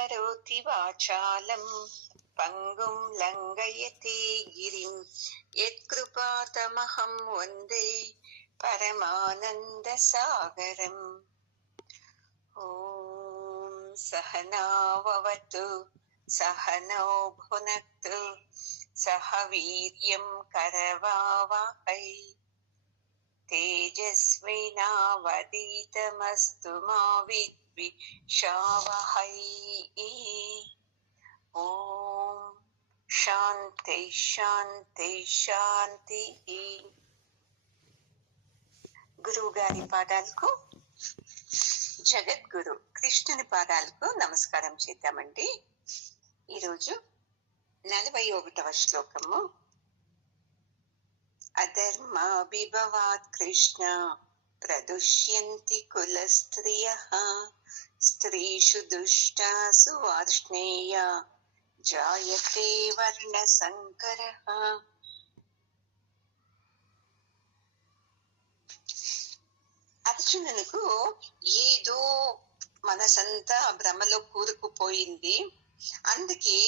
కరోతి వాచాలం పంగుం లంఘయతే గిరిం యత్కృపాతమహం వందే పరమానంద సాగరం. ఓం సహనావవతు సహనౌ భునక్తు సహ వీర్యం కరవావహై తేజస్వినావధీతమస్తు మా విద్విషావహై. ఓం శాంతి శాంతి శాంతి. గురువు గారి పాదాలకు, జగద్గురు కృష్ణుని పాదాలకు నమస్కారం చేద్దామండి. ఈరోజు 41వ శ్లోకము. అధర్మాభిభవాత్ కృష్ణ ప్రదుష్యంతి కులస్త్రియః స్త్రీషు దుష్టాసు వార్ష్ణేయ జాయతే వర్ణ సంకరః. అర్జునునికి ఏదో మనసంతా భ్రమలో కూరుకుపోయింది. అందుకే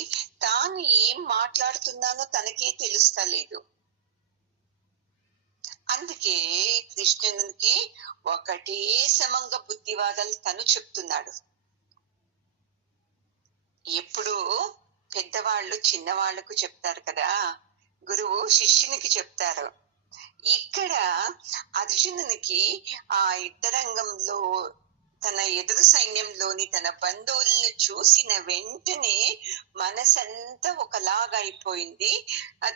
తాను ఏం మాట్లాడుతున్నానో తనకే తెలుస్తలేదు. అందుకే కృష్ణునికి ఒకటే సమంగా బుద్ధివాదాలు తను చెప్తున్నాడు. ఎప్పుడు పెద్దవాళ్ళు చిన్నవాళ్లకు చెప్తారు కదా, గురువు శిష్యునికి చెప్తారు. ఇక్కడ అర్జునునికి ఆ యుద్ధరంగంలో తన ఎదురు సైన్యంలోని తన బంధువులను చూసిన వెంటనే మనసంతా ఒకలాగా అయిపోయింది.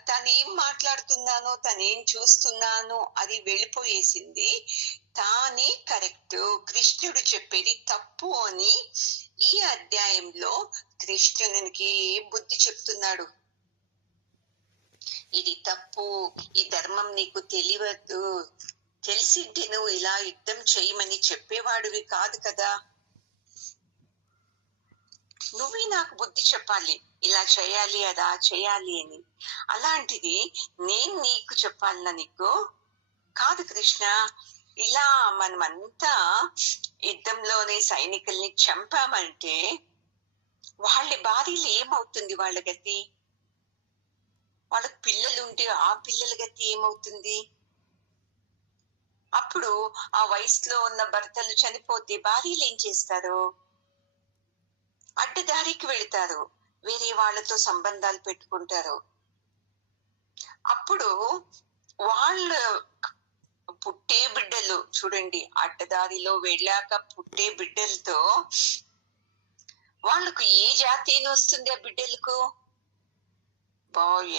తనేం మాట్లాడుతున్నానో తనేం చూస్తున్నానో అది వెళ్ళిపోయేసింది. తానే కరెక్ట్, కృష్ణుడు చెప్పేది తప్పు అని ఈ అధ్యాయంలో కృష్ణునికి బుద్ధి చెప్తున్నాడు. ఇది తప్పు, ఈ ధర్మం నీకు తెలియదు, తెలిసింటే నువ్వు ఇలా యుద్ధం చేయమని చెప్పేవాడివి కాదు కదా. నువ్వే నాకు బుద్ధి చెప్పాలి, ఇలా చేయాలి అదా చేయాలి అని. అలాంటిది నేను నీకు చెప్పాలన్నా నీకు కాదు కృష్ణ. ఇలా మనమంతా యుద్ధంలోనే సైనికుల్ని చంపామంటే వాళ్ళ భార్యలు ఏమవుతుంది, వాళ్ళ గతి? వాళ్ళకి పిల్లలుంటే ఆ పిల్లల గతి ఏమవుతుంది? అప్పుడు ఆ వయసులో ఉన్న భర్తలు చనిపోతే భార్యలు ఏం చేస్తారు? అడ్డదారికి వెళతారు, వేరే వాళ్ళతో సంబంధాలు పెట్టుకుంటారు. అప్పుడు వాళ్ళ పుట్టే బిడ్డలు చూడండి, అడ్డదారిలో వెళ్ళాక పుట్టే బిడ్డలతో వాళ్ళకు ఏ జాతి వస్తుంది? ఆ బిడ్డలకు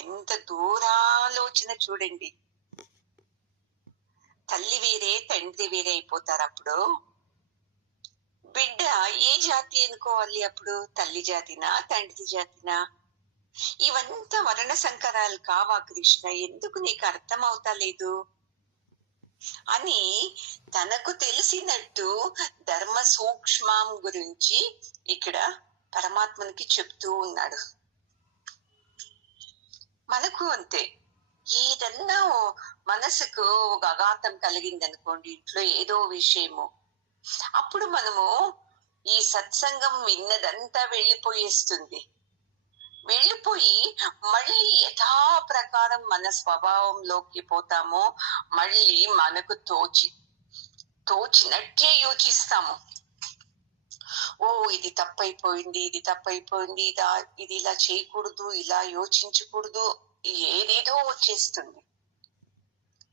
ఎంత దూరాలోచన చూడండి. తల్లి వేరే తండ్రి వేరే అయిపోతారు. అప్పుడు బిడ్డ ఏ జాతి అనుకోవాలి? అప్పుడు తల్లి జాతినా తండ్రి జాతినా? ఇవంతా వర్ణ సంకరాలు కావా కృష్ణ? ఎందుకు నీకు అర్థం అవుతా లేదు అని తనకు తెలిసినట్టు ధర్మ సూక్ష్మం గురించి ఇక్కడ పరమాత్మనికి చెప్తూ ఉన్నాడు. మనకు అంతే, ఏదన్నా మనసుకు ఒక అఘాతం కలిగింది అనుకోండి, ఇంట్లో ఏదో విషయము, అప్పుడు మనము ఈ సత్సంగం విన్నదంతా వెళ్ళిపోయేస్తుంది. వెళ్ళిపోయి మళ్ళీ యథా ప్రకారం మన స్వభావంలోకి పోతాము. మళ్ళీ మనకు తోచినట్టే యోచిస్తాము. ఓ ఇది తప్పైపోయింది, ఇది తప్పైపోయింది, ఇది ఇలా చేయకూడదు, ఇలా యోచించకూడదు, ఏదేదో వచ్చేస్తుంది.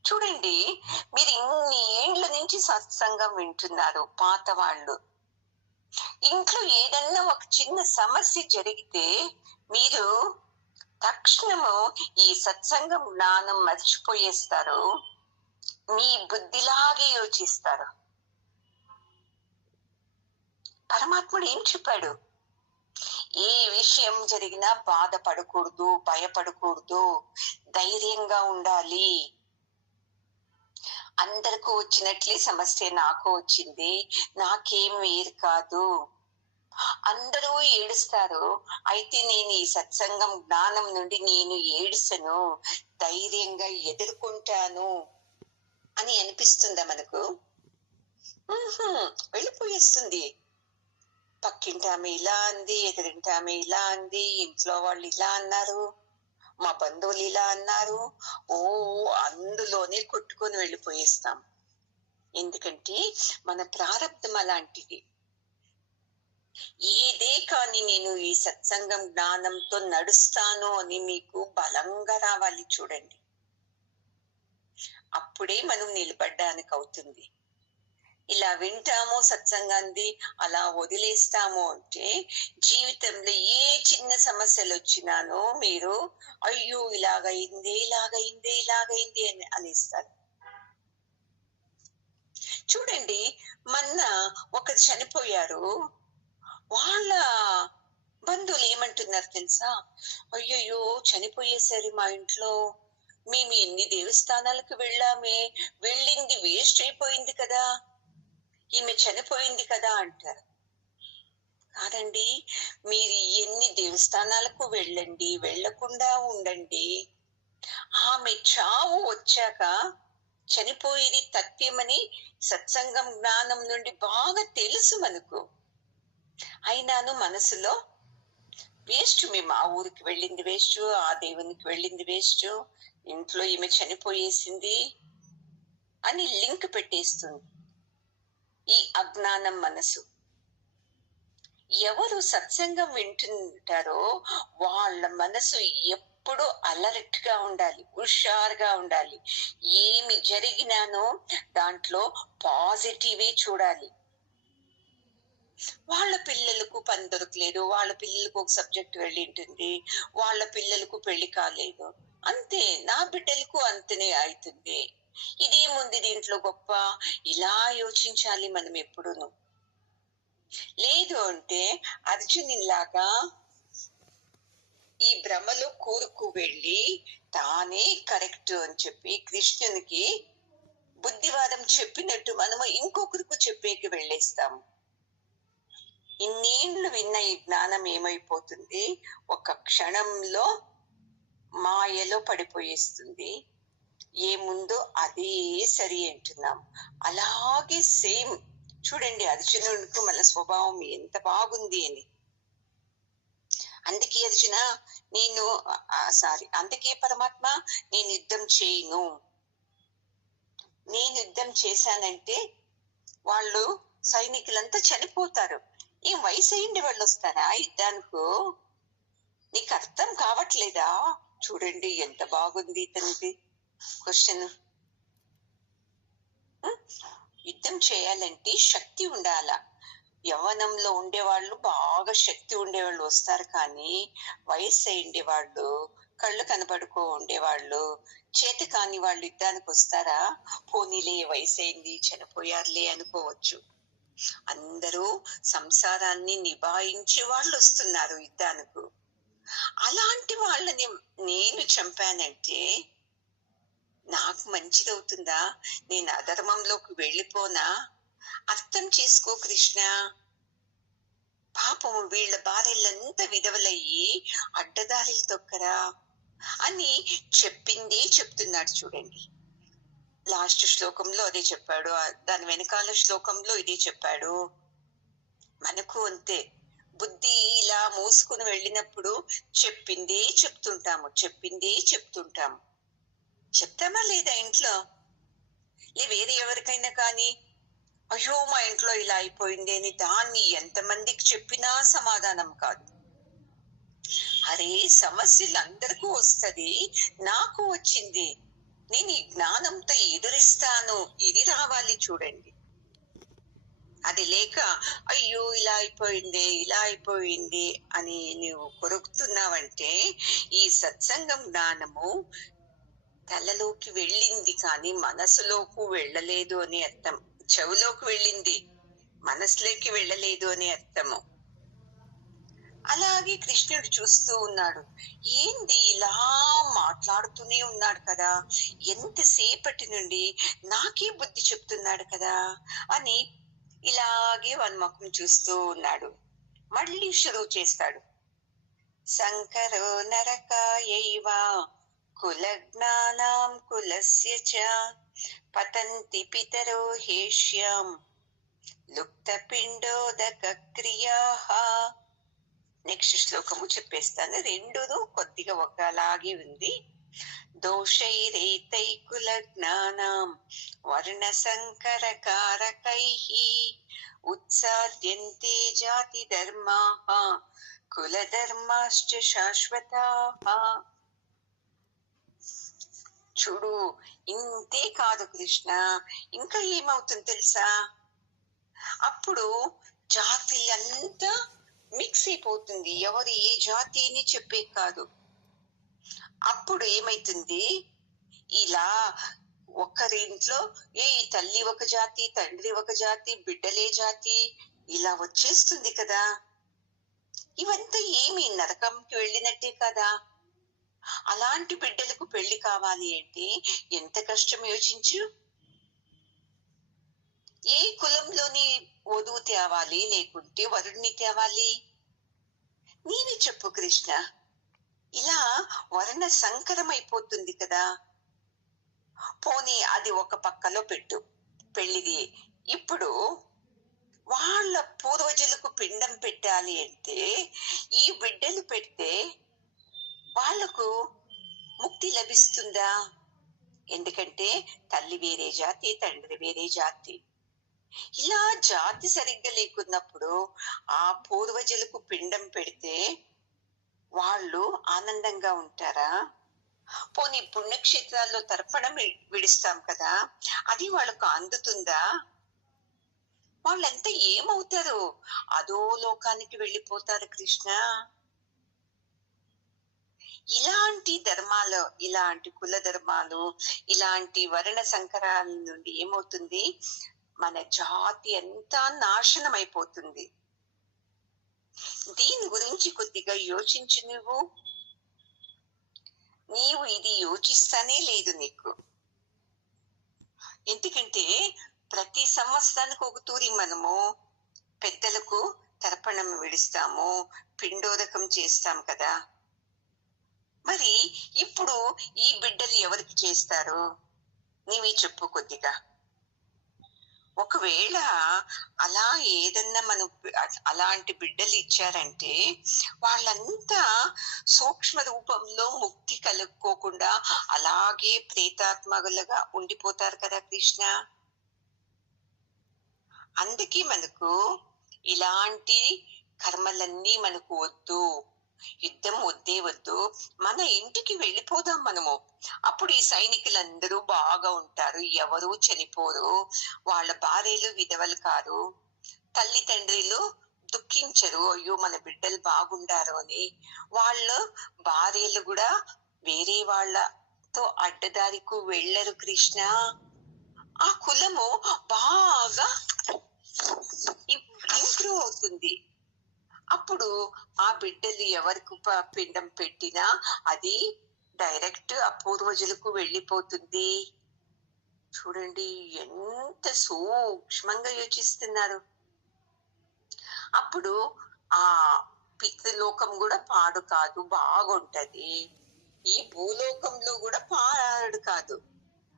చూడండి, మీరు ఇన్ని ఏండ్ల నుంచి సత్సంగం వింటున్నారు. పాత వాళ్ళు ఇంట్లో ఏదన్నా ఒక చిన్న సమస్య జరిగితే మీరు తక్షణము ఈ సత్సంగం జ్ఞానం మర్చిపోయేస్తారు, మీ బుద్ధిలాగే యోచిస్తారు. పరమాత్ముడు ఏం చెప్పాడు? ఏ విషయం జరిగినా బాధపడకూడదు, భయపడకూడదు, ధైర్యంగా ఉండాలి. అందరికీ వచ్చినట్లే సమస్య నాకు వచ్చింది, నాకేం వేరు కాదు. అందరూ ఏడుస్తారు, అయితే నేను ఈ సత్సంగం జ్ఞానం నుండి నేను ఏడుసను, ధైర్యంగా ఎదుర్కొంటాను అని అనిపిస్తుందా మనకు? వెళ్ళిపోయేస్తుంది. పక్కింటి ఆమె ఇలా అంది, ఎదురింటి ఆమె ఇలా అంది, ఇంట్లో వాళ్ళు ఇలా అన్నారు, మా బంధువులు ఇలా అన్నారు. ఓ అందులోనే కొట్టుకొని వెళ్ళిపోయేస్తాం. ఎందుకంటే మన ప్రారంధం అలాంటిది. ఏదే కానీ నేను ఈ సత్సంగం జ్ఞానంతో నడుస్తాను అని మీకు బలంగా రావాలి చూడండి. అప్పుడే మనం నిలబడ్డానికి అవుతుంది. ఇలా వింటాము సత్సంగాన్ని, అలా వదిలేస్తాము అంటే జీవితంలో ఏ చిన్న సమస్యలు వచ్చినానో మీరు అయ్యో ఇలాగైంది ఇలాగైంది ఇలాగైంది అని అనేస్తారు. చూడండి, మొన్న ఒకరు చనిపోయారు. వాళ్ళ బంధువులు ఏమంటున్నారు తెలుసా? అయ్యయ్యో చనిపోయేసరి మా ఇంట్లో మేము ఎన్ని దేవస్థానాలకు వెళ్ళామే, వెళ్ళింది వేస్ట్ అయిపోయింది కదా, ఈమె చనిపోయింది కదా అంటారు. కాదండి, మీరు ఎన్ని దేవస్థానాలకు వెళ్ళండి, వెళ్ళకుండా ఉండండి, ఆమె చావు వచ్చాక చనిపోయేది తథ్యమని సత్సంగం జ్ఞానం నుండి బాగా తెలుసు మనకు. అయినాను మనసులో వేస్ట్, మేము ఆ ఊరికి వెళ్ళింది వేస్ట్, ఆ దేవునికి వెళ్ళింది వేస్ట్, ఇంట్లో ఈమె చనిపోయేసింది అని లింక్ పెట్టేస్తుంది ఈ అజ్ఞానం మనసు. ఎవరు సత్సంగం వింటుంటారో వాళ్ళ మనసు ఎప్పుడు అలర్ట్ గా ఉండాలి, హుషారుగా ఉండాలి. ఏమి జరిగినానో దాంట్లో పాజిటివే చూడాలి. వాళ్ళ పిల్లలకు పని దొరకలేదు, వాళ్ళ పిల్లలకు ఒక సబ్జెక్ట్ వెళ్ళి ఉంటుంది, వాళ్ళ పిల్లలకు పెళ్లి కాలేదు, అంతే, నా బిడ్డలకు అంతనే అవుతుంది, ఇదేముంది దీంట్లో గొప్ప, ఇలా యోచించాలి మనం ఎప్పుడును. లేదు అంటే అర్జునులాగా ఈ భ్రమలో కూరుకు వెళ్ళి తానే కరెక్ట్ అని చెప్పి కృష్ణునికి బుద్ధివాదం చెప్పినట్టు మనము ఇంకొకరికి చెప్పేకి వెళ్ళేస్తాము. ఇన్నేళ్లు విన్న ఈ జ్ఞానం ఏమైపోతుంది, ఒక క్షణంలో మాయలో పడిపోయేస్తుంది. ఏముందో అదే సరి అంటున్నాం. అలాగే సేమ్ చూడండి, అర్జునుడికి మన స్వభావం ఎంత బాగుంది అని. అందుకే అర్జున అందుకే పరమాత్మ నేను యుద్ధం చేయను, నేను యుద్ధం చేశానంటే వాళ్ళు సైనికులంతా చనిపోతారు, ఏం వయసు అయింది వాళ్ళు వస్తారా యుద్ధానికి, నీకు అర్థం కావట్లేదా? చూడండి ఎంత బాగుంది ఇతనిది క్వశ్చన్. యుద్ధం చేయాలంటే శక్తి ఉండాల. యవ్వనంలో ఉండేవాళ్ళు బాగా శక్తి ఉండేవాళ్ళు వస్తారు, కానీ వయస్సు ఉండేవాళ్ళు, కళ్ళు కనపడుకో ఉండేవాళ్ళు, చేత కాని వాళ్ళు యుద్ధానికి వస్తారా? పోనీలే వయసు అయింది చనిపోయారులే అనుకోవచ్చు. అందరూ సంసారాన్ని నిభాయించే వాళ్ళు వస్తున్నారు యుద్ధానికి. అలాంటి వాళ్ళని నేను చంపానంటే నాకు మంచిదవుతుందా? నేను అధర్మంలోకి వెళ్ళిపోనా? అర్థం చేసుకో కృష్ణ, పాపము వీళ్ళ భార్యలంతా విధవలయ్యి అడ్డదారిలు తొక్కరా అని చెప్పిందే చెప్తున్నాడు చూడండి. లాస్ట్ శ్లోకంలో అదే చెప్పాడు, దాని వెనకాల శ్లోకంలో ఇదే చెప్పాడు. మనకు అంతే, బుద్ధి ఇలా మూసుకుని వెళ్ళినప్పుడు చెప్పిందే చెప్తుంటాము, చెప్తామా లేదా ఇంట్లో? వేరే ఎవరికైనా కానీ అయ్యో మా ఇంట్లో ఇలా అయిపోయింది అని దాన్ని ఎంతమందికి చెప్పినా సమాధానం కాదు. అరే సమస్యలు అందరికీ వస్తది, నాకు వచ్చింది, నేను ఈ జ్ఞానంతో ఎదురిస్తాను, ఇది రావాలి చూడండి. అది లేక అయ్యో ఇలా అయిపోయింది అని నువ్వు కొరుకుతున్నావంటే ఈ సత్సంగం జ్ఞానము తలలోకి వెళ్ళింది కానీ మనసులోకి వెళ్ళలేదు అని అర్థం. చెవులోకి వెళ్ళింది, మనసులోకి వెళ్ళలేదు అని అర్థము. అలాగే కృష్ణుడు చూస్తూ ఉన్నాడు, ఏంది ఇలా మాట్లాడుతూనే ఉన్నాడు కదా, ఎంతసేపటి నుండి నాకే బుద్ధి చెప్తున్నాడు కదా అని ఇలాగే వాని ముఖం చూస్తూ ఉన్నాడు. మళ్ళీ షురువు చేస్తాడు. శంకరో నరకాయైవ కులజ్ఞానాం కులస్య చ పతంతి పితరో హేష్యం లుప్త పిండోదక క్రియా. నెక్స్ట్ శ్లోకము చెప్పేస్తాను. రెండును కొద్దిగా ఒకలాగే ఉంది. దోషైరేతైకుల జ్ఞానం వర్ణ సంకర కారకైః ఉత్సాద్యంతే జాతి ధర్మాః కుల ధర్మాశ్చ శాశ్వతాః. చూడు, ఇంతే కాదు కృష్ణ, ఇంకా ఏమవుతుంది తెలుసా? అప్పుడు జాతి అంతా మిక్స్ అయిపోతుంది. ఎవరు ఏ జాతి అని చెప్పే కాదు. అప్పుడు ఏమైతుంది, ఇలా ఒక్కరింట్లో ఈ తల్లి ఒక జాతి, తండ్రి ఒక జాతి, బిడ్డలే జాతి, ఇలా వచ్చేస్తుంది కదా. ఇవంతా ఏమి నరకంకి వెళ్ళినట్టే కదా. అలాంటి బిడ్డలకు పెళ్లి కావాలి అంటే ఎంత కష్టం యోచించు. ఏ కులంలోని వధువు తేవాలి, లేకుంటే వరుణ్ణి తేవాలి? నీవే చెప్పు కృష్ణ. ఇలా వర్ణ సంకరం అయిపోతుంది కదా. పోనీ అది ఒక పక్కలో పెట్టు, పెళ్లిది. ఇప్పుడు వాళ్ళ పూర్వజులకు పిండం పెట్టాలి అంటే ఈ బిడ్డలు పెడితే వాళ్లకు ముక్తి లభిస్తుందా? ఎందుకంటే తల్లి వేరే జాతి, తండ్రి వేరే జాతి. ఇలా జాతి సరిగ్గా లేకున్నప్పుడు ఆ పూర్వజులకు పిండం పెడితే వాళ్ళు ఆనందంగా ఉంటారా? పోనీ పుణ్యక్షేత్రాల్లో తర్పణం విడిస్తాం కదా, అది వాళ్ళకు అందుతుందా? వాళ్ళంతా ఏమవుతారు? అదో లోకానికి వెళ్ళిపోతారు కృష్ణ. ఇలాంటి ధర్మాలు, ఇలాంటి కుల ధర్మాలు, ఇలాంటి వర్ణ సంకరాల నుండి ఏమవుతుంది, మన జాతి అంతా నాశనం అయిపోతుంది. దీని గురించి కొద్దిగా యోచించు. నీవు ఇది యోచిస్తానే లేదు నీకు. ఎందుకంటే ప్రతి సంవత్సరానికి ఒక తూరి మనము పెద్దలకు తర్పణం విడిస్తాము, పిండోదకం చేస్తాం కదా. మరి ఇప్పుడు ఈ బిడ్డలు ఎవరికి చేస్తారు? నీవే చెప్పు కొద్దిగా. ఒకవేళ అలా ఏదన్నా మనం అలాంటి బిడ్డలు ఇచ్చారంటే వాళ్ళంతా సూక్ష్మ రూపంలో ముక్తి కలుక్కోకుండా అలాగే ప్రేతాత్మలుగా ఉండిపోతారు కదా కృష్ణ. అందుకే మనకు ఇలాంటి కర్మలన్నీ మనకు వద్దు, యుద్ధం వద్దే వద్దు, మన ఇంటికి వెళ్ళిపోదాం మనము. అప్పుడు ఈ సైనికులందరూ బాగా ఉంటారు, ఎవరు చనిపోరు, వాళ్ళ భార్యలు విధవలు కారు, తల్లి తండ్రిలు దుఃఖించరు, అయ్యో మన బిడ్డలు బాగుండారు అని. వాళ్ళ భార్యలు కూడా వేరే వాళ్ళతో అడ్డదారికి వెళ్ళరు కృష్ణ. ఆ కులము బాగా ఇంప్రూవ్ అవుతుంది. అప్పుడు ఆ బిడ్డలు ఎవరికి పిండం పెట్టినా అది డైరెక్ట్ ఆ పూర్వజులకు వెళ్ళిపోతుంది. చూడండి ఎంత సూక్ష్మంగా యోచిస్తున్నారు. అప్పుడు ఆ పితృలోకం కూడా పాడు కాదు, బాగుంటది. ఈ భూలోకంలో కూడా పాడు కాదు,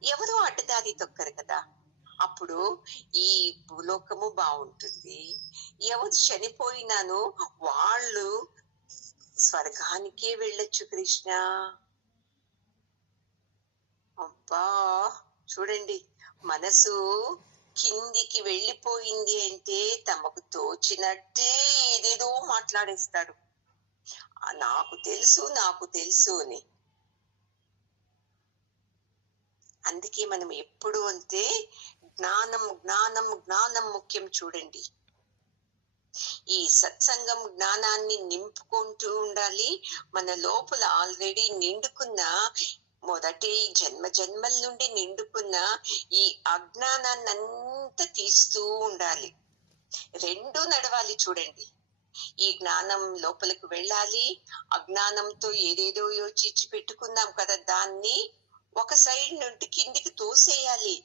ఎవరు అడ్డదారి తొక్కరు కదా. అప్పుడు ఈ భూలోకము బాగుంటుంది. ఎవరు చనిపోయినాను వాళ్ళు స్వర్గానికే వెళ్ళొచ్చు కృష్ణ. అబ్బా చూడండి, మనసు కిందికి వెళ్ళిపోయింది అంటే తమకు తోచినట్టే ఏదేదో మాట్లాడేస్తాడు. నాకు తెలుసు నాకు తెలుసు అని. అందుకే మనం ఎప్పుడు అంటే జ్ఞానం జ్ఞానం జ్ఞానం ముఖ్యం. చూడండి, ఈ సత్సంగం జ్ఞానాన్ని నింపుకుంటూ ఉండాలి. మన లోపల ఆల్రెడీ నిండుకున్న, మొదటి జన్మల నుండి నిండుకున్న ఈ అజ్ఞానాన్ని అంతా తీస్తూ ఉండాలి. రెండు నడవాలి. చూడండి, ఈ జ్ఞానం లోపలికి వెళ్ళాలి, అజ్ఞానంతో ఏదేదో యోచించి పెట్టుకున్నాం కదా దాన్ని ఒక సైడ్ నుండి కిందికి తోసేయాలి.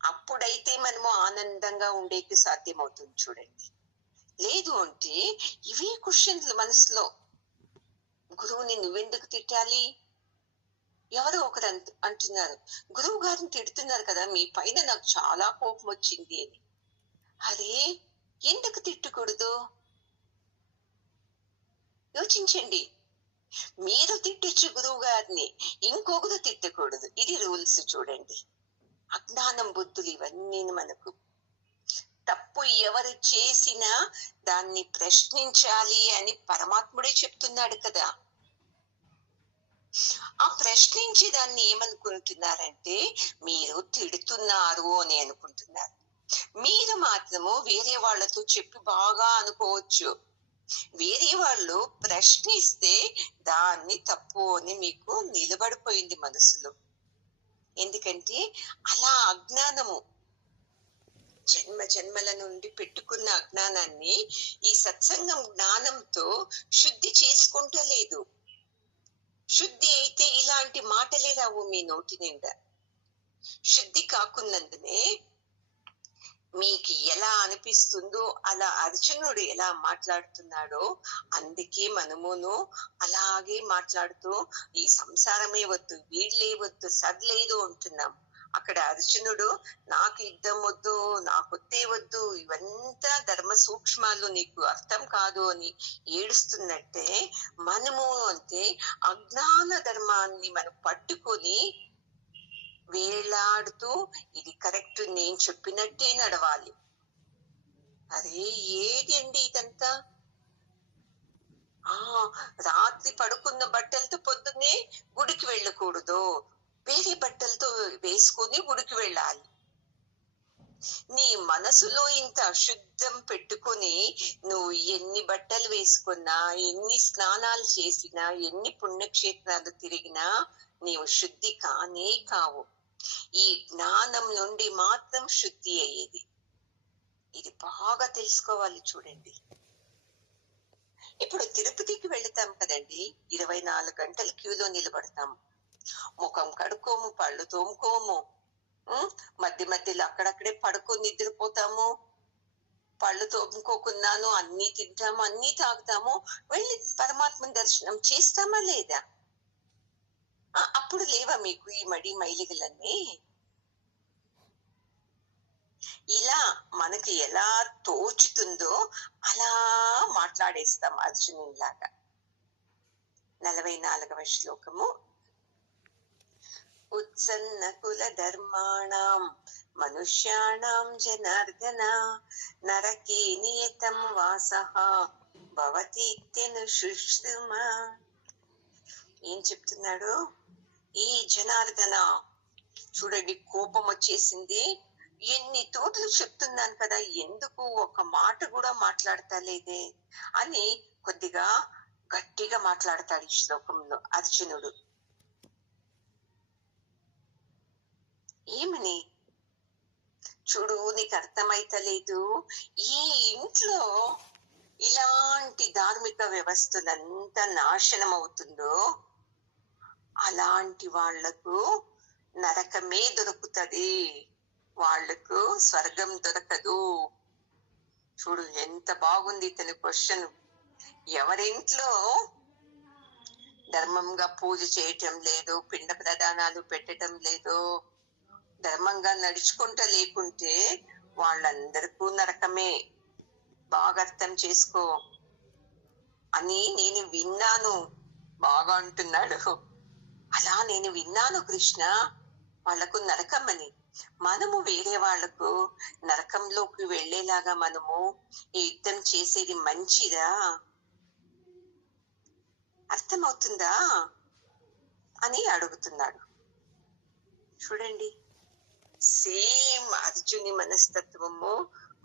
అప్పుడైతే మనము ఆనందంగా ఉండేకి సాధ్యమవుతుంది. చూడండి, లేదు అంటే ఇవే క్వశ్చన్లు మనసులో. గురువుని నువ్వెందుకు తిట్టాలి, ఎవరో ఒకరు అంటున్నారు, గురువు గారిని తిడుతున్నారు కదా, మీ పైన నాకు చాలా కోపం వచ్చింది అని. అరే, ఎందుకు తిట్టకూడదు? యోచించండి. మీరు తిట్టొచ్చు గురువు గారిని, ఇంకొకరు తిట్టకూడదు. ఇది రూల్స్ చూడండి. అజ్ఞానం బుద్ధులు ఇవన్నీ మనకు. తప్పు ఎవరు చేసినా దాన్ని ప్రశ్నించాలి అని పరమాత్ముడే చెప్తున్నాడు కదా. ఆ ప్రశ్నించి దాన్ని ఏమనుకుంటున్నారంటే, మీరు తిడుతున్నారు అని అనుకుంటున్నారు. మీరు మాత్రము వేరే వాళ్ళతో చెప్పి బాగా అనుకోవచ్చు. వేరే వాళ్ళు ప్రశ్నిస్తే దాన్ని తప్పు అని మీకు నిలబడిపోయింది మనసులో. ఎందుకంటే అలా అజ్ఞానము, జన్మ జన్మల నుండి పెట్టుకున్న అజ్ఞానాన్ని ఈ సత్సంగం జ్ఞానంతో శుద్ధి చేసుకుంటలేదు. శుద్ధి అయితే ఇలాంటి మాటలే రావు మీ నోటి నిండా. శుద్ధి కాకున్నందునే మీకు ఎలా అనిపిస్తుందో అలా అర్జునుడు ఎలా మాట్లాడుతున్నాడో అందుకే మనమును అలాగే మాట్లాడుతూ ఈ సంసారమే వద్దు, వీళ్ళే వద్దు, సర్లేదు అంటున్నాం. అక్కడ అర్జునుడు నాకు యుద్ధం వద్దు, నాకొత్తే వద్దు, ఇవంతా ధర్మ సూక్ష్మాలు నీకు అర్థం కాదు అని ఏడుస్తున్నట్టే మనము అంటే అజ్ఞాన ధర్మాన్ని మనం పట్టుకొని వేలాడుతూ ఇది కరెక్ట్, నేను చెప్పినట్టే నడవాలి. అరే, ఏది అండి ఇదంతా? రాత్రి పడుకున్న బట్టలతో పొద్దున్నే గుడికి వెళ్ళకూడదు, వేరే బట్టలతో వేసుకొని గుడికి వెళ్ళాలి. నీ మనసులో ఇంత అశుద్ధం పెట్టుకుని నువ్వు ఎన్ని బట్టలు వేసుకున్నా, ఎన్ని స్నానాలు చేసినా, ఎన్ని పుణ్యక్షేత్రాలు తిరిగినా నీవు శుద్ధి కానే కావు. ఈ జ్ఞానం నుండి మాత్రం శుద్ధి అయ్యేది. ఇది బాగా తెలుసుకోవాలి. చూడండి, ఇప్పుడు తిరుపతికి వెళతాం కదండి, 24 గంటలు క్యూలో నిలబడతాం. ముఖం కడుక్కోము, పళ్ళు తోముకోము, మధ్య మధ్యలో అక్కడక్కడే పడుకొని నిద్రపోతాము. పళ్ళు తోముకోకున్నాను అన్ని తింటాము, అన్ని తాగుతాము, వెళ్ళి పరమాత్మ దర్శనం చేస్తామా లేదా? అప్పుడు లేవా మీకు ఈ మడి మైలిగలన్నీ? ఇలా మనకి ఎలా తోచుతుందో అలా మాట్లాడేస్తాం అర్జునులాగా. 44వ శ్లోకము. ఉత్సన్న కుల ధర్మాణం మనుష్యాణం జనార్దన నరకే నియతం వాసః భవతి ఇత్యనుశృష్టుమ. ఏం చెప్తున్నాడు ఈ జనార్దన? చూడండి, కోపం వచ్చేసింది. ఎన్ని తోటలు చెప్తున్నాను కదా, ఎందుకు ఒక మాట కూడా మాట్లాడతా లేదే అని కొద్దిగా గట్టిగా మాట్లాడతాడు ఈ శ్లోకంలో అర్జునుడు. ఏమని? చూడు, నీకు అర్థమైతలేదు, ఈ ఇంట్లో ఇలాంటి ధార్మిక వ్యవస్థలంతా నాశనం అవుతుందో అలాంటి వాళ్లకు నరకమే దొరుకుతది, వాళ్లకు స్వర్గం దొరకదు. చూడు ఎంత బాగుంది ఇతని క్వశ్చన్. ఎవరింట్లో ధర్మంగా పూజ చేయటం లేదు, పిండ ప్రదానాలు పెట్టడం లేదు, ధర్మంగా నడుచుకుంటూ లేకుంటే వాళ్ళందరికీ నరకమే. బాగా అర్థం చేసుకో అని నేను విన్నాను. బాగా అంటున్నాడు. అలా నేను విన్నాను కృష్ణ, వాళ్లకు నరకమని. మనము వేరే వాళ్లకు నరకంలోకి వెళ్లేలాగా మనము ఈ యుద్ధం చేసేది మంచిదా? అర్థమవుతుందా అని అడుగుతున్నాడు. చూడండి, సేమ్ అర్జుని మనస్తత్వము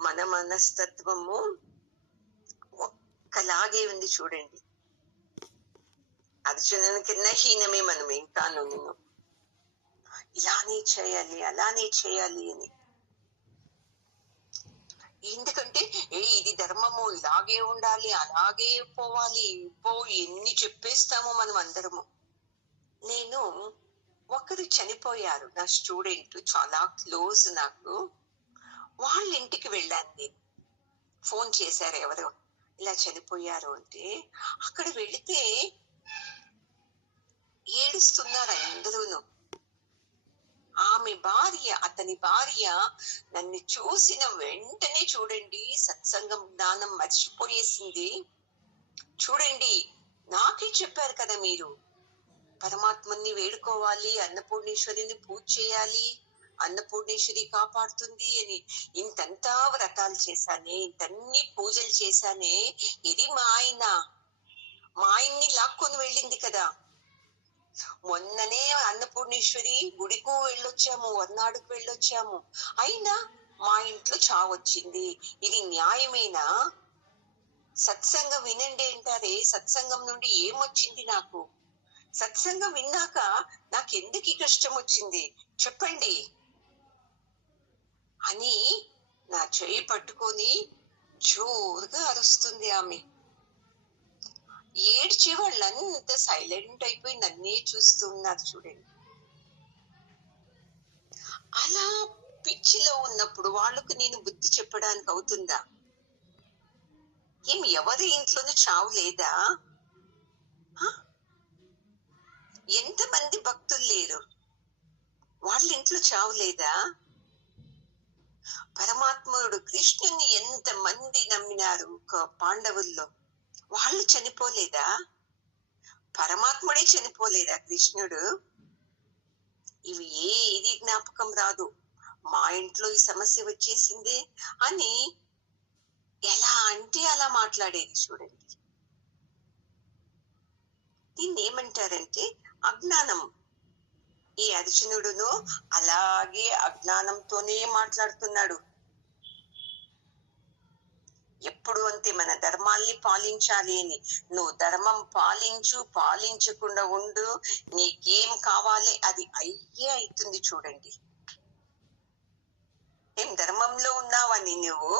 మన మనస్తత్వము ఒక్కలాగే ఉంది. చూడండి, అర్జునుని కింద హీనమే మనం, ఇంకాను నేను ఇలానే చేయాలి అలానే చేయాలి అని. ఎందుకంటే ఇది ధర్మము, ఇలాగే ఉండాలి, అలాగే పోవాలి, ఎన్ని చెప్పేస్తామో మనం అందరము. నేను ఒకరు చనిపోయారు, నా స్టూడెంట్, చాలా క్లోజ్ నాకు. వాళ్ళ ఇంటికి వెళ్ళాను నేను. ఫోన్ చేశారు ఎవరో, ఇలా చనిపోయారు అంటే. అక్కడ వెళితే ఏడుస్తున్నారు అందరూను. ఆమె భార్య, అతని భార్య నన్ను చూసిన వెంటనే చూడండి సత్సంగం జ్ఞానం మర్చిపోయేసింది. చూడండి, నాకే చెప్పారు కదా మీరు పరమాత్మని వేడుకోవాలి, అన్నపూర్ణేశ్వరిని పూజ చేయాలి, అన్నపూర్ణేశ్వరి కాపాడుతుంది అని. ఇంతంతా వ్రతాలు చేశానే, ఇంతన్ని పూజలు చేశానే, ఇది మా ఆయన్ని లాక్కొని వెళ్ళింది కదా. మొన్ననే అన్నపూర్ణేశ్వరి గుడికు వెళ్ళొచ్చాము, వన్నాడుకు వెళ్ళొచ్చాము, అయినా మా ఇంట్లో చావొచ్చింది. ఇది న్యాయమేనా? సత్సంగం వినండి అంటారే, సత్సంగం నుండి ఏమొచ్చింది నాకు? సత్సంగం విన్నాక నాకెందుకు ఈ కష్టం వచ్చింది చెప్పండి అని నా చెయ్యి పట్టుకొని జోరుగా అరుస్తుంది ఆమె. ఏడ్చే వాళ్ళంతా సైలెంట్ అయిపోయి నన్నే చూస్తున్నారు చూడండి. అలా పిచ్చిలో ఉన్నప్పుడు వాళ్ళకు నేను బుద్ధి చెప్పడానికి అవుతుందా? ఎవరి ఇంట్లోనూ చావు లేదా? ఎంతమంది భక్తులు లేరు, వాళ్ళ ఇంట్లో చావు లేదా? పరమాత్ముడు కృష్ణుని ఎంత మంది నమ్మినారు పాండవుల్లో, వాళ్ళు చనిపోలేదా? పరమాత్ముడే చనిపోలేదా కృష్ణుడు? ఇవి ఏది జ్ఞాపకం రాదు. మా ఇంట్లో ఈ సమస్య వచ్చేసింది అని ఎలా అంటే అలా మాట్లాడేది చూడండి. దీన్ని ఏమంటారంటే అజ్ఞానం. ఈ అర్జునుడును అలాగే అజ్ఞానంతోనే మాట్లాడుతున్నాడు. ఎప్పుడు అంతే, మన ధర్మాల్ని పాలించాలి అని. నువ్వు ధర్మం పాలించకుండా ఉండు, నీకేం కావాలి అది అయ్యే అవుతుంది చూడండి. ధర్మంలో ఉన్నావని నువ్వు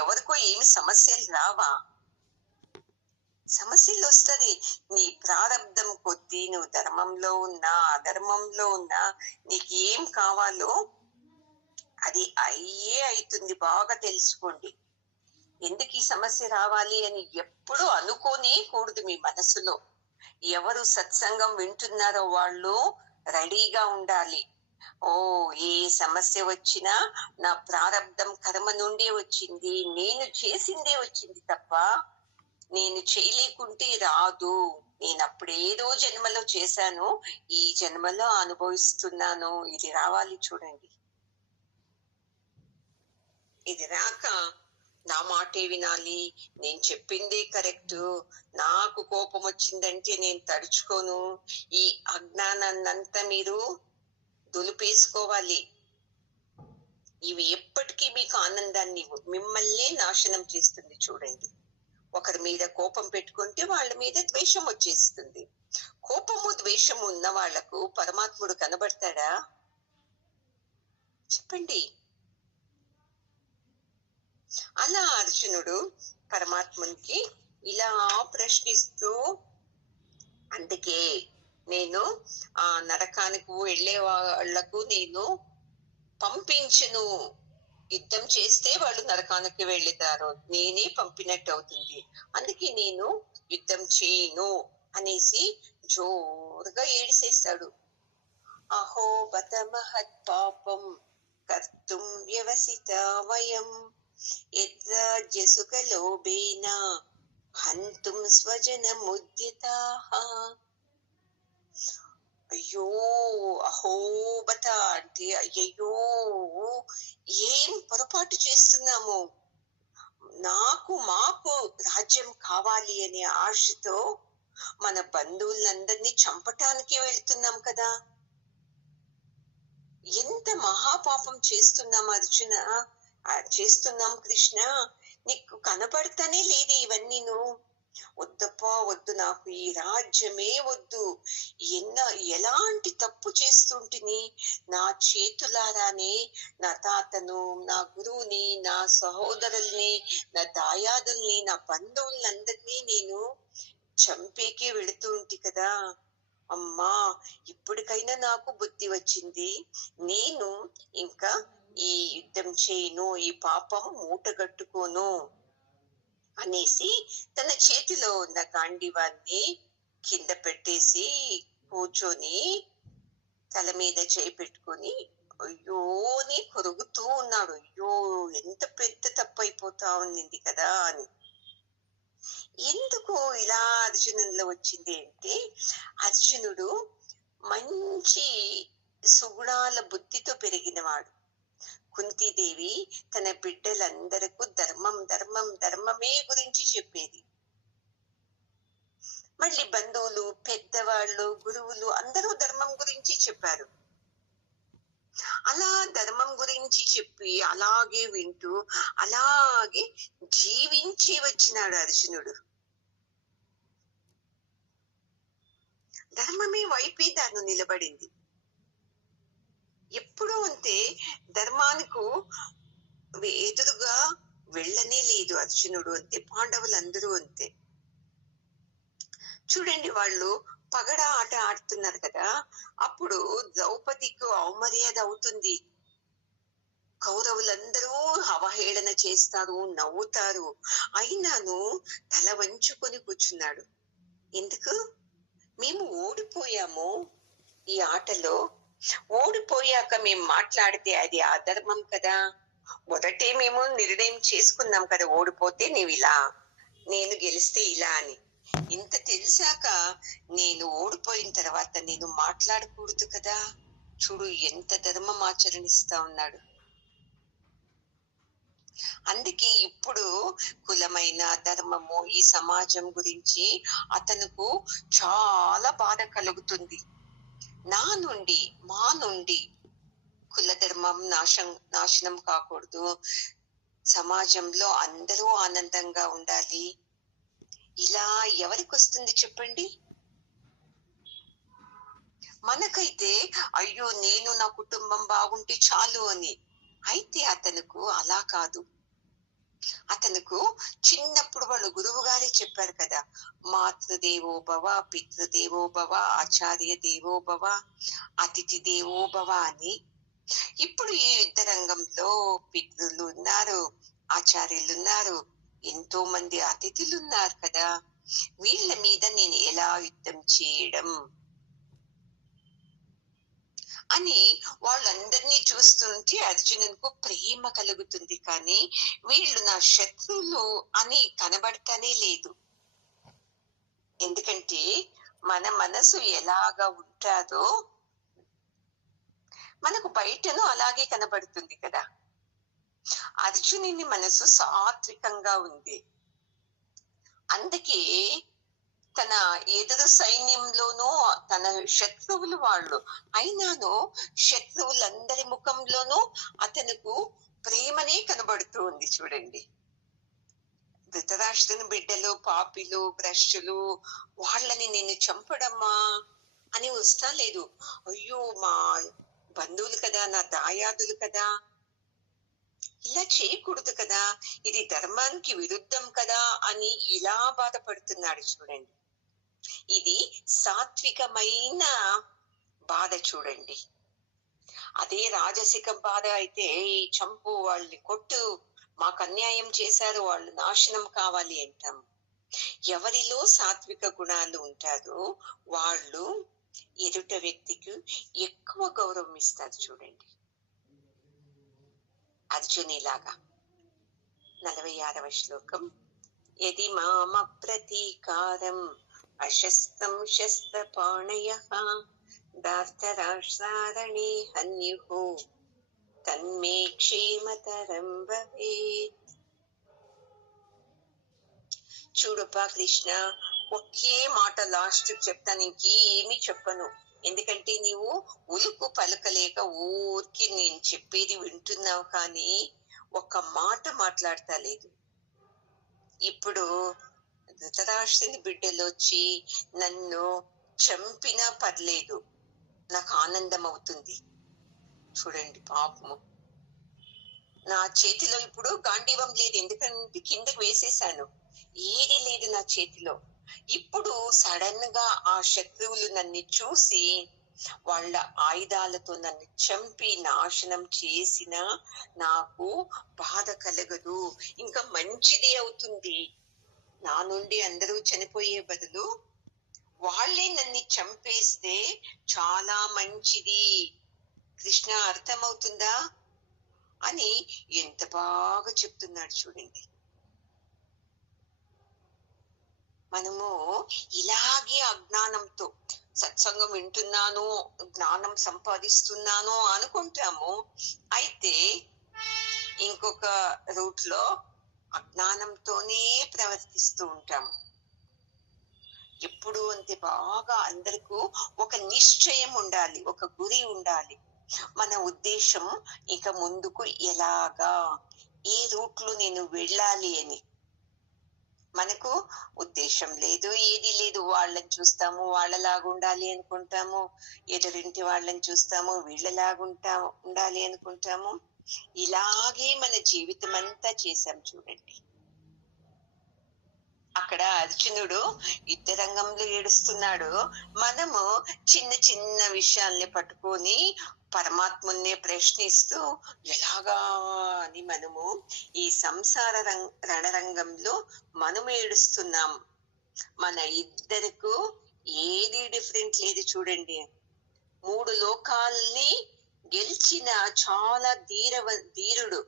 ఎవరికో ఏమి సమస్యలు రావా? సమస్యలు వస్తుంది. నీ ప్రారంధం కొద్దీ నువ్వు ధర్మంలో ఉన్నా అధర్మంలో ఉన్నా నీకు ఏం కావాలో అది అయ్యే అవుతుంది. బాగా తెలుసుకోండి. ఎందుకు ఈ సమస్య రావాలి అని ఎప్పుడు అనుకోనే కూడదు మీ మనసులో. ఎవరు సత్సంగం వింటున్నారో వాళ్ళు రెడీగా ఉండాలి. ఏ సమస్య వచ్చినా నా ప్రారంధం కర్మ నుండే వచ్చింది, నేను చేసిందే వచ్చింది తప్ప నేను చేయలేకుంటే రాదు. నేను అప్పుడేదో జన్మలో చేశాను, ఈ జన్మలో అనుభవిస్తున్నాను. ఇది రావాలి చూడండి. ఇది రాక నా మాటే వినాలి, నేను చెప్పిందే కరెక్ట్, నాకు కోపం వచ్చిందంటే నేను తడుచుకోను, ఈ అజ్ఞానాన్నంతా మీరు దులిపేసుకోవాలి. ఇవి ఎప్పటికీ మీకు ఆనందాన్ని మిమ్మల్నే నాశనం చేస్తుంది చూడండి. ఒకరి మీద కోపం పెట్టుకుంటే వాళ్ళ మీద ద్వేషం వచ్చేస్తుంది. కోపము ద్వేషము ఉన్న వాళ్లకు పరమాత్ముడు కనబడతాడా చెప్పండి? అలా అర్జునుడు పరమాత్మునికి ఇలా ప్రశ్నిస్తూ, అందుకే నేను ఆ నరకానికి వెళ్లే వాళ్లకు నేను పంపించును. యుద్ధం చేస్తే వాళ్ళు నరకానికి వెళ్తారు, నేనే పంపినట్టు అవుతుంది. అందుకే నేను యుద్ధం చేయను అనేసి జోరుగా ఏడిసేస్తాడు. అహో బత మహత్ పాపం కర్తుం వ్యవసిత వయం యద్రాజ్యసుఖలోభేన హంతుం స్వజనముద్యతాః. అయ్యో, అహోబత అంటే అయ్యయ్యో, ఏం పొరపాటు చేస్తున్నాము. మాకు రాజ్యం కావాలి అనే ఆశతో మన బంధువులందరినీ చంపటానికి వెళ్తున్నాం కదా. ఎంత మహాపాపం చేస్తున్నాం అర్జున, చేస్తున్నాం కృష్ణ. నీకు కనబడతానే లేదు ఇవన్నీ. వద్దప్పా వద్దు, నాకు ఈ రాజ్యమే వద్దు. ఎలాంటి తప్పు చేస్తుంటిని, నా చేతులారానే నా తాతను, నా గురువుని, నా సహోదరుల్ని, నా దాయాదుల్ని, నా బంధువులందరినీ నేను చంపేకే వెళుతూ ఉంటి కదా. అమ్మా, ఇప్పటికైనా నాకు బుద్ధి వచ్చింది, నేను ఇంకా ఈ యుద్ధం చేయను, ఈ పాపం మూటగట్టుకోను అనేసి తన చేతిలో ఉన్న గాంధీవాన్ని కింద పెట్టేసి కూర్చొని తల మీద చేయి పెట్టుకొని అయ్యో అని కొరుగుతూ ఉన్నాడు. అయ్యో ఎంత పెద్ద తప్పు అయిపోతా ఉన్నింది కదా అని. ఎందుకు ఇలా అర్జునుల్లో వచ్చింది అంటే, అర్జునుడు మంచి సుగుణాల బుద్ధితో పెరిగినవాడు. కుంతీదేవి తన బిడ్డలందరకు ధర్మం ధర్మం ధర్మమే గురించి చెప్పేది. మళ్ళీ బంధువులు, పెద్దవాళ్ళు, గురువులు అందరూ ధర్మం గురించి చెప్పారు. అలా ధర్మం గురించి చెప్పి అలాగే వింటూ అలాగే జీవించి వచ్చినాడు అర్జునుడు. ధర్మమే వైపే తాను నిలబడింది. ఎప్పుడూ అంతే, ధర్మానికి ఎదురుగా వెళ్ళనే లేదు అర్జునుడు అంతే, పాండవులందరూ అంతే. చూడండి, వాళ్ళు పగడా ఆట ఆడుతున్నారు కదా, అప్పుడు ద్రౌపదికి అవమర్యాద అవుతుంది. కౌరవులందరూ అవహేళన చేస్తారు, నవ్వుతారు. అయినాను తల వంచుకొని కూర్చున్నాడు. ఎందుకు? మేము ఓడిపోయాము ఈ ఆటలో. ఓడిపోయాక మేము మాట్లాడితే అది అధర్మం కదా. మొదటే మేము నిర్ణయం చేసుకున్నాం కదా, ఓడిపోతే నీవిలా, నేను గెలిస్తే ఇలా అని. ఇంత తెలిసాక నేను ఓడిపోయిన తర్వాత నేను మాట్లాడకూడదు కదా. చూడు ఎంత ధర్మం ఆచరణిస్తా ఉన్నాడు. అందుకే ఇప్పుడు కులమైన ధర్మము ఈ సమాజం గురించి అతనుకు చాలా బాధ కలుగుతుంది. మా నుండి కుల ధర్మం నాశనం కాకూడదు, సమాజంలో అందరూ ఆనందంగా ఉండాలి. ఇలా ఎవరికి వస్తుంది చెప్పండి? మనకైతే అయ్యో నేను నా కుటుంబం బాగుంటే చాలు అని. అయితే అతనుకు అలా కాదు. అతనుకు చిన్నప్పుడు వాళ్ళు గురువు గారే చెప్పారు కదా, మాతృదేవో భవ, పితృదేవో భవ, ఆచార్య దేవో భవ, అతిథి దేవో భవ అని. ఇప్పుడు ఈ యుద్ధ రంగంలో పితృలు ఉన్నారు, ఆచార్యులు ఉన్నారు, ఎంతో మంది అతిథులు ఉన్నారు కదా. వీళ్ళ మీద నేను ఎలా యుద్ధం చేయడం అని వాళ్ళందరినీ చూస్తుంటే అర్జునునికి ప్రేమ కలుగుతుంది. కానీ వీళ్ళు నా శత్రువులు అని కనబడతానే లేదు. ఎందుకంటే మన మనసు ఎలాగా ఉంటాదో మనకు బయటను అలాగే కనబడుతుంది కదా. అర్జునుని మనసు సాత్వికంగా ఉంది. అందుకే తన ఎదురు సైన్యంలోనూ తన శత్రువులు వాళ్ళు అయినాను, శత్రువులందరి ముఖంలోనూ అతనుకు ప్రేమనే కనబడుతూ ఉంది. చూడండి, ధృతరాష్ట్రుని బిడ్డలు పాపిలు భ్రష్టులు, వాళ్ళని నేను చంపడమ్మా అని వస్తా లేదు. అయ్యో మా బంధువులు కదా, నా దాయాదులు కదా, ఇలా చేయకూడదు కదా, ఇది ధర్మానికి విరుద్ధం కదా అని ఇలా బాధపడుతున్నాడు. చూడండి, ఇది సాత్వికమైన బాధ. చూడండి, అదే రాజసిక బాధ అయితే చంపు, వాళ్ళని కొట్టు, మాకు అన్యాయం చేశారు, వాళ్ళు నాశనం కావాలి అంటాం. ఎవరిలో సాత్విక గుణాలు ఉంటారో వాళ్ళు ఎదుట వ్యక్తికి ఎక్కువ గౌరవం ఇస్తారు. చూడండి, అర్జునిలాగా. 46వ శ్లోకం. యది మామ ప్రతీకారం అశస్త్రం శస్త్రపాణయః దార్తరాష్ట్రారణే హన్యుః తన్మే క్షేమతరం భవేత్. చూడుపా కృష్ణ, ఒకే మాట లాస్ట్ చెప్తాను, ఇంకేమీ చెప్పను. ఎందుకంటే నీవు ఉలుకు పలకలేక ఊరికి నేను చెప్పేది వింటున్నావు, కానీ ఒక్క మాట మాట్లాడతా లేదు. ఇప్పుడు ధృతరాష్ట్రుని బిడ్డలు వచ్చి నన్ను చంపినా పర్లేదు, నాకు ఆనందం అవుతుంది. చూడండి పాపము, నా చేతిలో ఇప్పుడు గాంధీవం లేదు, ఎందుకంటే కిందకు వేసేసాను, ఏది లేదు నా చేతిలో. ఇప్పుడు సడన్ గా ఆ శత్రువులు నన్ను చూసి వాళ్ళ ఆయుధాలతో నన్ను చంపి నాశనం చేసిన నాకు బాధ కలగదు, ఇంకా మంచిది అవుతుంది. నా నుండి అందరూ చనిపోయే బదులు వాళ్ళే నన్ను చంపేస్తే చాలా మంచిది. కృష్ణ అర్థమవుతుందా అని ఎంత బాగా చెప్తున్నాడు చూడండి. మనము ఇలాగే అజ్ఞానంతో సత్సంగం వింటున్నాను, జ్ఞానం సంపాదిస్తున్నాను అనుకుంటాము. అయితే ఇంకొక రూట్ లో అజ్ఞానంతోనే ప్రవర్తిస్తూ ఉంటాము. ఎప్పుడు అంతే బాగా అందరికీ ఒక నిశ్చయం ఉండాలి, ఒక గురి ఉండాలి. మన ఉద్దేశం ఇక ముందుకు ఎలాగా, ఈ రూట్ లో నేను వెళ్ళాలి అని మనకు ఉద్దేశం లేదు, ఏది లేదు. వాళ్ళని చూస్తాము, వాళ్ళలాగా ఉండాలి అనుకుంటాము. ఎదురింటి వాళ్ళని చూస్తాము, వీళ్ళలాగా ఉండాలి అనుకుంటాము. ఇలాగే మన జీవితం అంతా చేశాం చూడండి. అక్కడ అర్జునుడు యుద్ధరంగంలో ఏడుస్తున్నాడు. మనము చిన్న చిన్న విషయాల్ని పట్టుకొని పరమాత్మనే ప్రశ్నిస్తూ ఎలాగా అని మనము ఈ సంసార రణరంగంలో మనము ఏడుస్తున్నాం. మన ఇద్దరికి ఏది డిఫరెంట్ లేదు చూడండి. 3 లోకాల్ని గెలిచిన చాలా ధీరుడు.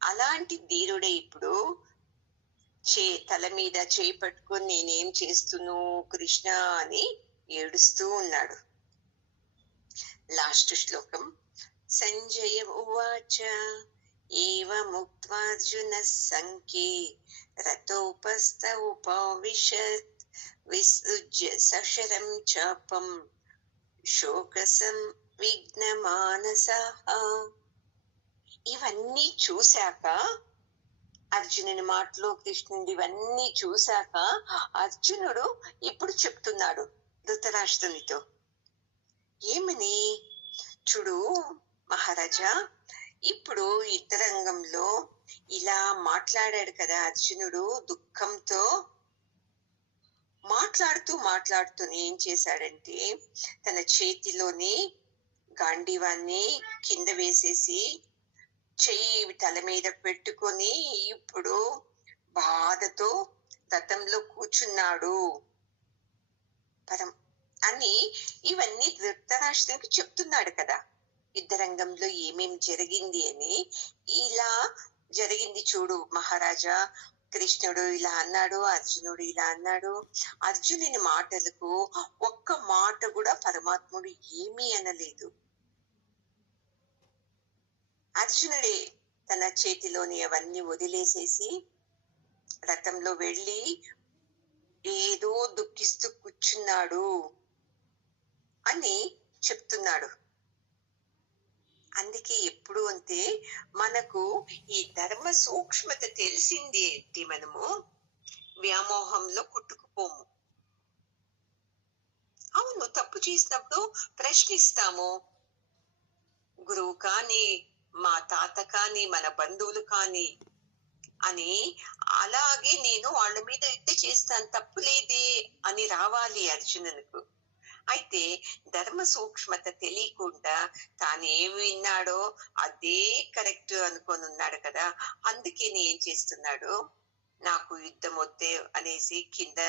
అలాంటి ధీరుడే ఇప్పుడు తల మీద చేయి పట్టుకొని నేనేం చేస్తును కృష్ణ అని ఏడుస్తూ ఉన్నాడు. లాస్ట్ శ్లోకం. సంజయ ఉవాచ ఏవముక్త్వార్జున సంఖ్యే రథోపస్థ ఉపవిశత్ విసృజ్య సశరం చాపం శోకసం విఘ్నమానసః. ఇవన్నీ చూశాక, అర్జునుని మాటలు, కృష్ణుడి ఇవన్నీ చూశాక అర్జునుడు ఇప్పుడు చెప్తున్నాడు ధృతరాష్ట్రునితో. ఏమని? చూడు మహారాజా, ఇప్పుడు యుద్ధరంగంలో ఇలా మాట్లాడాడు కదా అర్జునుడు దుఃఖంతో. మాట్లాడుతూ ఏం చేశాడంటే తన చేతిలోని గాంధీవాన్ని కింద వేసేసి చెయ్యి తల మీద పెట్టుకొని ఇప్పుడు బాధతో రథంలో కూర్చున్నాడు అని ఇవన్నీ ధృతరాష్ట్రునికి చెప్తున్నాడు కదా. యుద్ధరంగంలో ఏమేం జరిగింది అని. ఇలా జరిగింది చూడు మహారాజా, కృష్ణుడు ఇలా అన్నాడు, అర్జునుడు ఇలా అన్నాడు. అర్జునుని మాటలకు ఒక్క మాట కూడా పరమాత్ముడు ఏమీ అనలేదు. అర్జునుడే తన చేతిలోని అవన్నీ వదిలేసేసి రథంలో వెళ్ళి ఏదో దుఃఖిస్తూ కూర్చున్నాడు అని చెప్తున్నాడు. అందుకే ఎప్పుడు అంతే మనకు ఈ ధర్మ సూక్ష్మత తెలిసింది ఏంటి, మనము వ్యామోహంలో కొట్టుకుపోము. అవును, తప్పు చేసినప్పుడు ప్రశ్నిస్తాము. గురువు కానీ, మా తాత కానీ, మన బంధువులు కానీ అని. అలాగే నేను వాళ్ళ మీద యుద్ధ చేస్తాను, తప్పులేదే అని రావాలి అర్జునునికి. అయితే ధర్మ సూక్ష్మత తెలియకుండా తాను ఏమి విన్నాడో అదే కరెక్ట్ అనుకొని ఉన్నాడు కదా. అందుకే ఏం చేస్తున్నాడు, నాకు యుద్ధం వద్దే అనేసి కింద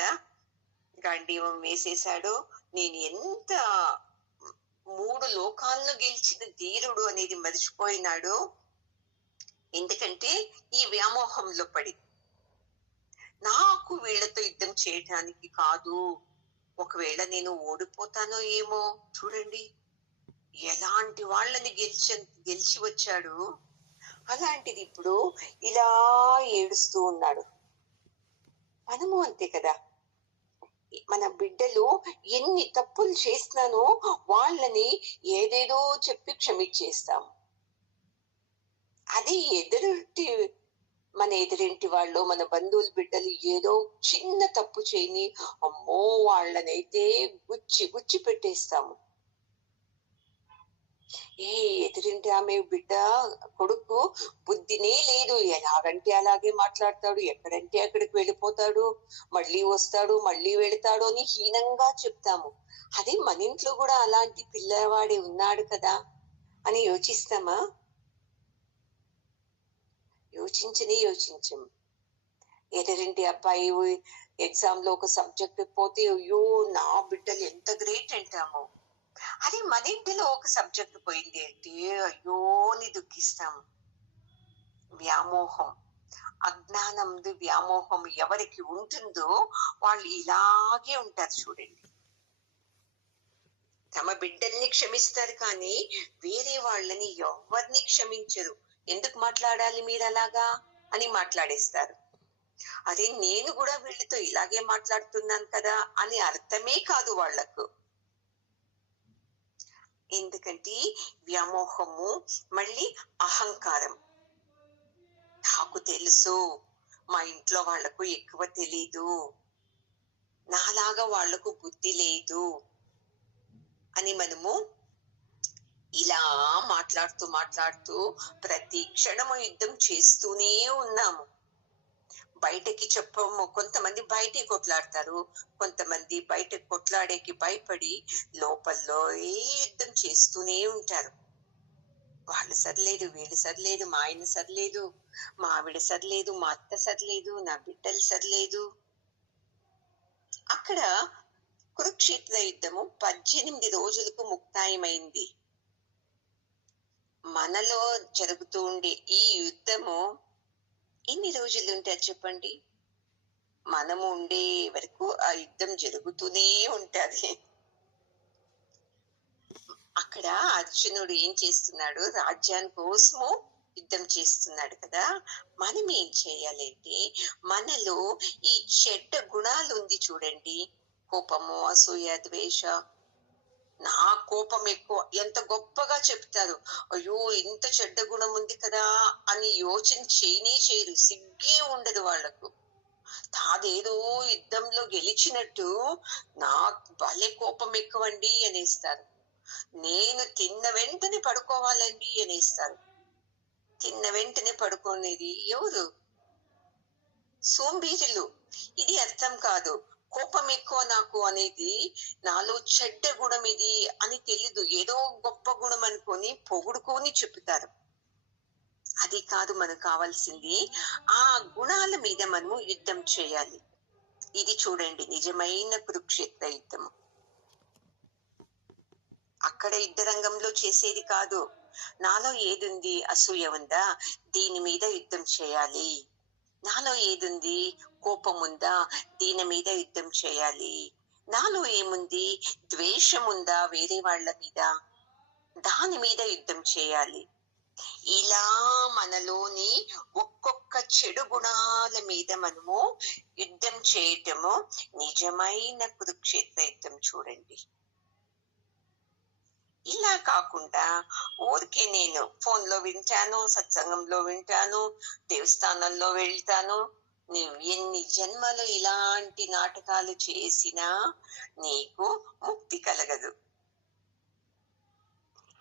గాంధీవం వేసేశాడు. నేను ఎంత 3 లోకాలను గెలిచిన ధీరుడు అనేది మర్చిపోయినాడు. ఎందుకంటే ఈ వ్యామోహంలో పడి, నాకు వీళ్ళతో యుద్ధం చేయడానికి కాదు, ఒకవేళ నేను ఓడిపోతానో ఏమో. చూడండి ఎలాంటి వాళ్ళని గెలిచి వచ్చాడు. అలాంటిది ఇప్పుడు ఇలా ఏడుస్తూ ఉన్నాడు. మనము అంతే కదా, మన బిడ్డలు ఎన్ని తప్పులు చేస్తున్నానో వాళ్ళని ఏదేదో చెప్పి క్షమించేస్తాం. అది మన ఎదురింటి వాళ్ళు, మన బంధువుల బిడ్డలు ఏదో చిన్న తప్పు చేయని అమ్మో వాళ్ళనైతే గుచ్చి పెట్టేస్తాము. ఏ ఎదురింటి ఆమె బిడ్డ కొడుకు బుద్ధినే లేదు, ఎలాగంటే అలాగే మాట్లాడతాడు, ఎక్కడంటే అక్కడికి వెళ్ళిపోతాడు, మళ్ళీ వస్తాడు, మళ్ళీ వెళతాడు అని హీనంగా చెప్తాము. అదే మన ఇంట్లో కూడా అలాంటి పిల్లవాడే ఉన్నాడు కదా అని యోచిస్తామా? యోచించం. ఎదురింటి అబ్బాయి ఎగ్జామ్ లో ఒక సబ్జెక్ట్ పోతే అయ్యో నా బిడ్డలు ఎంత గ్రేట్ అంటాము. అదే మన ఇంటిలో ఒక సబ్జెక్ట్ పోయింది అంటే అయ్యో అని దుఃఖిస్తాము. వ్యామోహం, అజ్ఞానంది వ్యామోహం ఎవరికి ఉంటుందో వాళ్ళు ఇలాగే ఉంటారు చూడండి. తమ బిడ్డల్ని క్షమిస్తారు కానీ వేరే వాళ్ళని ఎవరిని క్షమించరు. ఎందుకు మాట్లాడాలి మీరు అలాగా అని మాట్లాడేస్తారు. అదే నేను కూడా వీళ్ళతో ఇలాగే మాట్లాడుతున్నాను కదా అని అర్థమే కాదు వాళ్లకు. ఎందుకంటే వ్యామోహము, మళ్ళీ అహంకారం. నాకు తెలుసు, మా ఇంట్లో వాళ్లకు ఎక్కువ తెలీదు, నాలాగా వాళ్లకు బుద్ధి లేదు అని మనము ఇలా మాట్లాడుతూ మాట్లాడుతూ ప్రతి క్షణము యుద్ధం చేస్తూనే ఉన్నాము. బయటకి చెప్పము. కొంతమంది బయటికి కొట్లాడతారు, కొంతమంది బయటకు కొట్లాడేకి భయపడి లోపల్లో యుద్ధం చేస్తూనే ఉంటారు. వాళ్ళు సరిలేదు, వీళ్ళు సరిలేదు, మా ఆయన సరిలేదు, మా ఆవిడ సరిలేదు, మా అత్త సరిలేదు, నా బిడ్డలు సరిలేదు. అక్కడ కురుక్షేత్ర యుద్ధము 18 రోజులకు ముక్తాయమైంది. మనలో జరుగుతూ ఉండే ఈ యుద్ధము ఎన్ని రోజులు ఉంటారు చెప్పండి? మనము ఉండే వరకు ఆ యుద్ధం జరుగుతూనే ఉంటది. అక్కడ అర్జునుడు ఏం చేస్తున్నాడు? రాజ్యాని కోసము యుద్ధం చేస్తున్నాడు కదా. మనం ఏం చేయాలంటే మనలో ఈ చెడ్డ గుణాలు ఉంది చూడండి, కోపము, అసూయ, ద్వేష. నా కోపం ఎక్కువ, ఎంత గొప్పగా చెప్తారు, అయ్యో ఇంత చెడ్డ గుణం ఉంది కదా అని యోచన చేయరు. సిగ్గే ఉండదు వాళ్లకు. తాదేదో యుద్ధంలో గెలిచినట్టు నాకు భలే కోపం ఎక్కువండి అనేస్తారు. నేను తిన్న వెంటనే పడుకోవాలండి అనేస్తారు. తిన్న వెంటనే పడుకునేది ఎవరు? సోంబేరులు. ఇది అర్థం కాదు. కోపం ఎక్కువ నాకు అనేది నాలో చెడ్డ గుణం ఇది అని తెలీదు. ఏదో గొప్ప గుణం అనుకొని పొగుడుకొని చెప్తారు. అది కాదు మనకు కావాల్సింది. ఆ గుణాల మీద మనము యుద్ధం చేయాలి. ఇది చూడండి నిజమైన కురుక్షేత్ర యుద్ధము. అక్కడ యుద్ధ రంగంలో చేసేది కాదు. నాలో ఏదుంది? అసూయ ఉందా? దీని మీద యుద్ధం చేయాలి. నాలో ఏదుంది? కోపం ఉందా? దీని మీద యుద్ధం చేయాలి. నాలో ఏముంది? ద్వేషం ఉందా వేరే వాళ్ళ మీద? దాని మీద యుద్ధం చేయాలి. ఇలా మనలోని ఒక్కొక్క చెడు గుణాల మీద మనము యుద్ధం చేయటము నిజమైన కురుక్షేత్ర యుద్ధం చూడండి. ఇలా కాకుండా ఊరికే నేను ఫోన్ లో వింటాను, సత్సంగంలో వింటాను, దేవస్థానంలో వెళ్తాను, నీవు ఎన్ని జన్మలు ఇలాంటి నాటకాలు చేసినా నీకు ముక్తి కలగదు.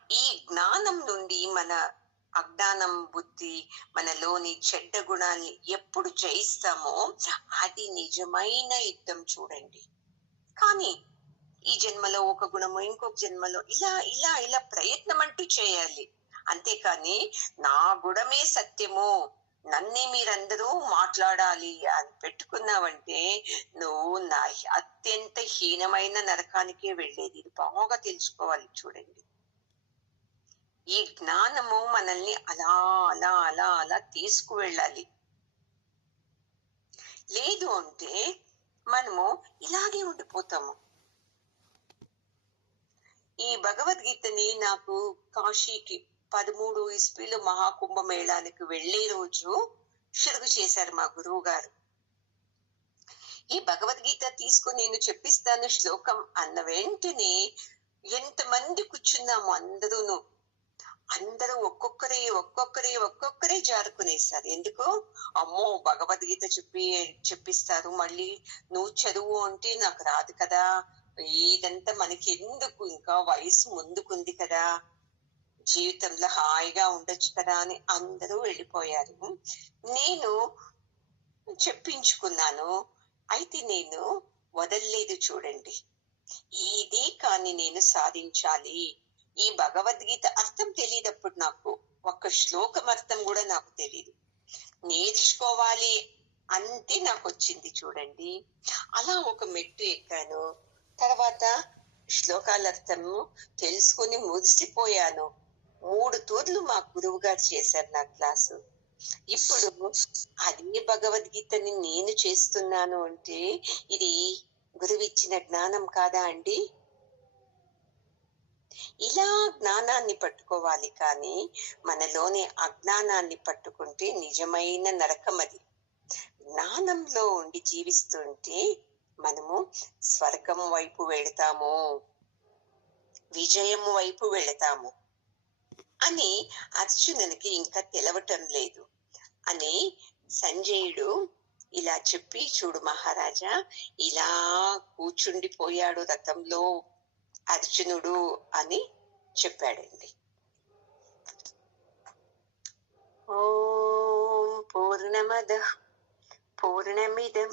ఈ జ్ఞానం నుండి మన అజ్ఞానం బుద్ధి, మనలోని చెడ్డ గుణాన్ని ఎప్పుడు జయిస్తామో అది నిజమైన యుద్ధం చూడండి. కానీ ఈ జన్మలో ఒక గుణము, ఇంకొక జన్మలో ఇలా ఇలా ఇలా ప్రయత్నం అంటూ చేయాలి. అంతేకాని నా గుణమే సత్యము, నన్నే మీరందరూ మాట్లాడాలి అని పెట్టుకున్నావంటే నువ్వు నా అత్యంత హీనమైన నరకానికే వెళ్ళేది. ఇది బాగా తెలుసుకోవాలి చూడండి. ఈ జ్ఞానము మనల్ని అలా అలా అలా అలా తీసుకువెళ్ళాలి. లేదు అంటే మనము ఇలాగే ఉండిపోతాము. ఈ భగవద్గీతని నాకు కాశీకి 13 ఇస్వీలో మహాకుంభమేళానికి వెళ్లే రోజు షురుగు చేశారు మా గురువు గారు. ఈ భగవద్గీత తీసుకుని నేను చెప్పిస్తాను శ్లోకం అన్న వెంటనే ఎంతమంది కూర్చున్నాము అందరూ ఒక్కొక్కరే జారుకునేస్తారు. ఎందుకు? అమ్మో భగవద్గీత చెప్పిస్తారు, మళ్ళీ నువ్వు చదువు అంటే నాకు రాదు కదా, ఇదంతా మనకి ఎందుకు, ఇంకా వయసు ముందుకుంది కదా, జీవితంలో హాయిగా ఉండొచ్చు కదా అని అందరూ వెళ్ళిపోయారు. నేను చెప్పించుకున్నాను. అయితే నేను వదల్లేదు చూడండి. ఏదే కానీ నేను సాధించాలి. ఈ భగవద్గీత అర్థం తెలియదప్పుడు, నాకు ఒక్క శ్లోకం అర్థం కూడా నాకు తెలియదు. నేర్చుకోవాలి అంతే నాకు వచ్చింది చూడండి. అలా ఒక మెట్టు ఎక్కాను. తర్వాత శ్లోకాల అర్థము తెలుసుకొని మురిసిపోయాను. 3 తూర్లు మా గురువు గారు చేశారు నా క్లాసు. ఇప్పుడు అదే భగవద్గీతని నేను చేస్తున్నాను అంటే ఇది గురువిచ్చిన జ్ఞానం కాదా అండి? ఇలా జ్ఞానాన్ని పట్టుకోవాలి కానీ మనలోని అజ్ఞానాన్ని పట్టుకుంటే నిజమైన నరకం అది. జ్ఞానంలో ఉండి జీవిస్తుంటే మనము స్వర్గం వైపు వెళతాము, విజయం వైపు వెళతాము అని అర్జునునికి ఇంకా తెలవటం లేదు అని సంజయుడు ఇలా చెప్పి, చూడు మహారాజా, ఇలా కూర్చుండిపోయాడు రథంలో అర్జునుడు అని చెప్పాడండి. ఓం పూర్ణమద పూర్ణమిదం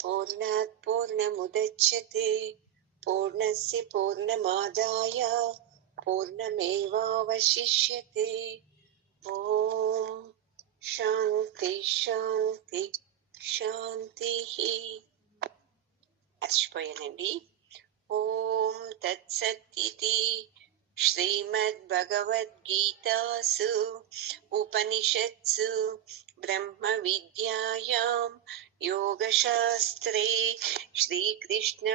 పూర్ణాత్ పూర్ణముదచ్యతే పూర్ణస్య పూర్ణమాదాయ పూర్ణమేవావశిష్యతే. ఓం శాంతి శాంతి శాంతి. మర్చిపోయానండి. ఓం తత్సత్ ఇతి శ్రీమద్భగవద్గీతాసు ఉపనిషత్సు బ్రహ్మ విద్యాయాం యోగశాస్త్రే శ్రీకృష్ణ